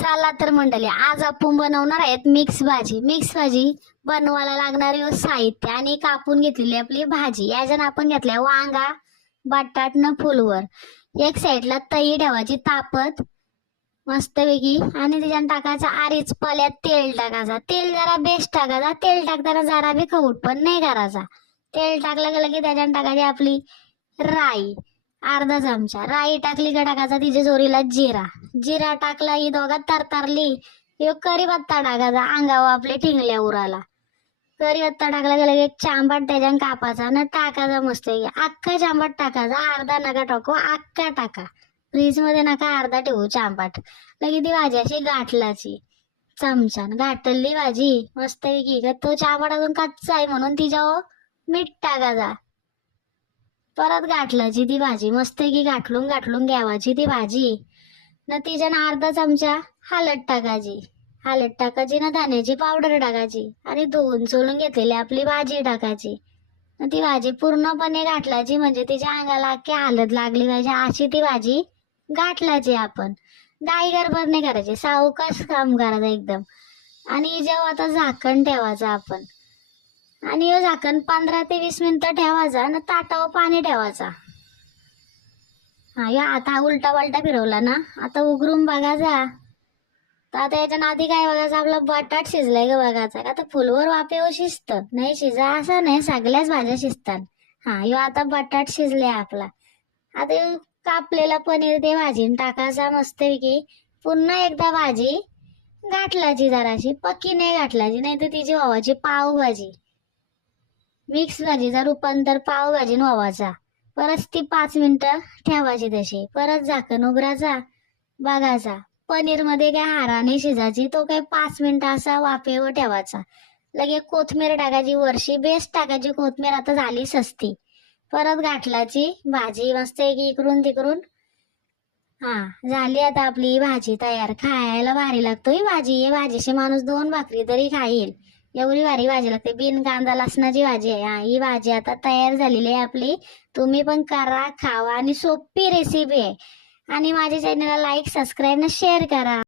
चला तर मंडळी, आज आपण बनवणार आहेत मिक्स भाजी. मिक्स भाजी बनवायला लागणारे साहित्य आणि कापून घेतलेली आपली भाजी. याच्यानं आपण घेतल्या वांगा, बटाट न फुलवर. एक साईडला तई ठेवायची तापत मस्तपैकी आणि त्याच्यानं टाकायचा आरीच पल्यात तेल टाकायचा. तेल जरा बेस्ट टाकायचा. तेल टाकताना जरा बी खवट पण नाही करायचा. तेल टाकलं गेलं की त्याच्यानं टाकायची आपली राई, अर्धा चमचा राई टाकली का टाकायचा तिच्या जोरीला जिरा. जिरा टाकला ही दोघात तरतरली यो करीपत्ता टाकायचा अंगावर आपले ठिंगल्या उराला. करीपत्ता टाकला गेला की एक चांबाट त्याच्यानं कापाचा न टाकायचा मस्त अख्खा चांबाट टाकायचा. अर्धा नका टाकू, अख्खा टाका. फ्रीज मध्ये नका अर्धा ठेवू चांबाट. लगे ती भाजी अशी गाठलाची चमचान गाठली भाजी मस्त पैकी. तो चांबाट अजून कच्चा आहे म्हणून तिच्यावर मीठ टाकायचा. परत गाठलाची ती भाजी मस्त की गाठलून गाठलून घ्यावाची ती भाजी. न तिच्यानं अर्धा चमचा हळद टाकायची. हळद टाकायची ना धण्याची पावडर टाकायची आणि धुवून सोलून घेतलेली आपली भाजी टाकायची. न ती भाजी पूर्णपणे गाठलाची म्हणजे तिच्या अंगाला अख्खी हळद लागली पाहिजे अशी ती भाजी गाठलाची. आपण गाई गडबड नाही करायची, सावकाश काम करायचं एकदम. आणि जेव्हा आता झाकण ठेवायचं आपण आणि हे झाकण 15 ते 20 मिनिटं ठेवायचा आणि ताटावर पाणी ठेवायचा. हा या आता उलटा पलटा फिरवला ना, आता उघडून बघायचा. तर आता याच्या आधी काय बघायचं, आपला बटाट शिजलाय का बघायचा. आता फुलवर वाफेवर शिजत नाही, शिजा असं नाही, सगळ्याच भाज्या शिजतात. हा यो आता बटाट शिजले आपला. आता ह्यो कापलेला पनीर ते भाजीन टाकायचा मस्तपैकी. पुन्हा एकदा भाजी गाठलाची, जराशी पक्की नाही गाठलाची नाही तर तिची व्हावाची पावभाजी. मिक्स भाजीचा रूपांतर पावभाजी व्हावाचा. परत ती 5 मिनिटं ठेवायची तशी. परत झाकण उघडायचा बघायचा. पनीर मध्ये काय हाराने शिजायची, तो काय 5 मिनिटं असा वाफेवर ठेवायचा. लगे कोथमीर टाकायची वरशी, बेस्ट टाकायची कोथमीर. आता झाली सस्ती. परत गाठलाची भाजी मस्त इकडून तिकडून. हा झाली आता आपली भाजी तयार. खायला भारी लागतो ही भाजी. ही भाजीशी माणूस 2 भाकरी तरी खाईल, एवढी भारी भाजी लागते. बिन कांदा लसणाची भाजी आहे. हा ही भाजी आता तयार झालेली आहे आपली. तुम्ही पण करा, खावा आणि सोपी रेसिपी आहे. आणि माझ्या चॅनलला लाईक, सबस्क्राईब आणि शेअर करा.